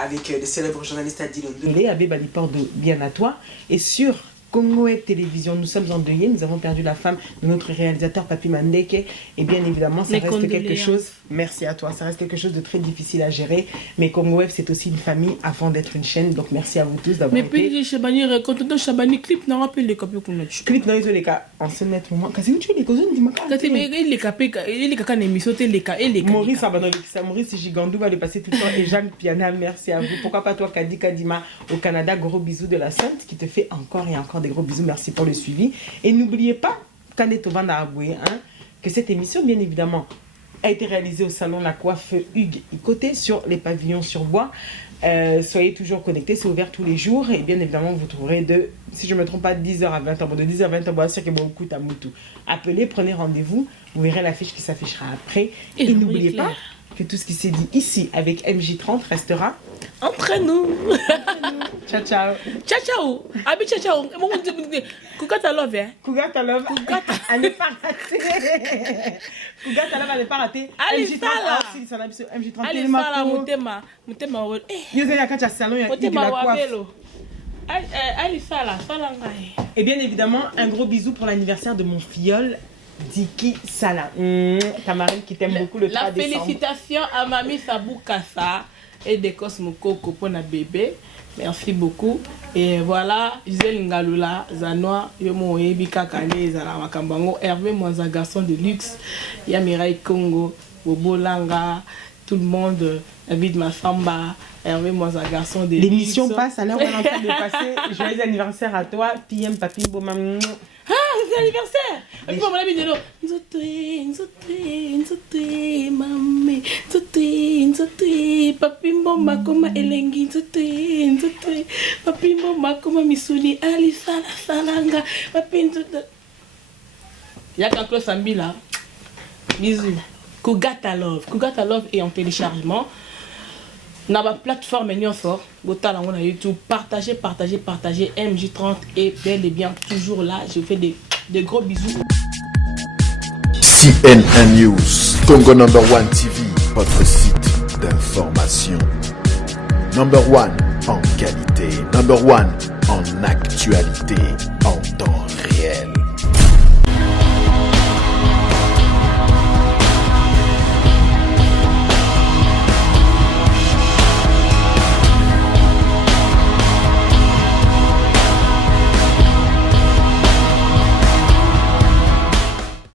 avec le célèbre journaliste Adil Ondele, Abbé Baliport de Bien à toi, et sur Congoé Télévision. Nous sommes endeuillés, nous avons perdu la femme de notre réalisateur Papi Mandeke, et bien évidemment ça reste quelque chose, merci à toi, ça reste quelque chose de très difficile à gérer, mais Congo Web c'est aussi une famille avant d'être une chaîne, donc merci à vous tous d'avoir Mais été. puis Chabani, quand on Chabani clip, n'a pas les copies qu'on a tué. Clip dans les cas en ce net moment, quand c'est où tu es les causes du matin. Quand il est capé, il est capé en émission, il est capé. Maurice Abano, Maurice Gigandou va le passer tout le temps, et Jeanne Piana, merci à vous. Pourquoi pas toi Kadi Kadima au Canada, gros bisous de la Sainte qui te fait encore et encore des gros bisous, merci pour le suivi. Et n'oubliez pas, Kanetovan a avoué, que cette émission, bien évidemment, a été réalisée au salon La Coiffe Hugues Icoté sur les pavillons sur bois. Soyez toujours connectés, c'est ouvert tous les jours, et bien évidemment vous trouverez si je ne me trompe pas, 10h à 20h, bon, de 10h à 20h, bon, c'est que beaucoup à Moutou. Appelez, prenez rendez-vous, vous verrez l'affiche qui s'affichera après. Et n'oubliez pas que tout ce qui s'est dit ici avec MJ30 restera entre nous. Ciao, ciao. Ciao, ciao. Abi, ciao, ciao. Kougata Love, hein. Kougata Love. Kougata. Elle n'est pas ratée. Kougata Love, elle n'est pas ratée. Allez, MJ30 aussi, ça n'a pas MJ30. Allez, Fala, Moutema. Moutema, il y a un salon, il y a de la coiffe. Allez, Fala, Fala. Et bien évidemment, un gros bisou pour l'anniversaire de mon filleul, Diki Sala. Ta marine qui t'aime beaucoup le 3 La décembre. félicitation à Mami Sabou Kassa et de Cosmoko pour na bébé. Merci beaucoup. Et voilà, Gisèle Ngalula, Zanoa, Yomo Ebika Kane, Zara Makambango, Hervé Mwanza, garçon de luxe, Yamirai Congo, Bobo Langa, tout le monde, David Mafamba, Hervé Mwanza, garçon de luxe. L'émission passe, alors on est en train de passer. Joyeux anniversaire à toi, PM Papi Bomam. Ah, c'est l'anniversaire! Et puis, mon ami, Nzote, mamé, Nzote, papi mbomba koma elengi, Nzote, papi mbomba koma misuni, ali falanga, papi Nzote. Yaka Klo Sambila, bisous. Kougata Love est en téléchargement. Dans la plateforme Nyonfort, on a YouTube, partagez, MJ30 est bel et bien toujours là. Je vous fais des gros bisous. CNN News, Congo Number One TV, votre site d'information. Number One en qualité, Number One en actualité, en temps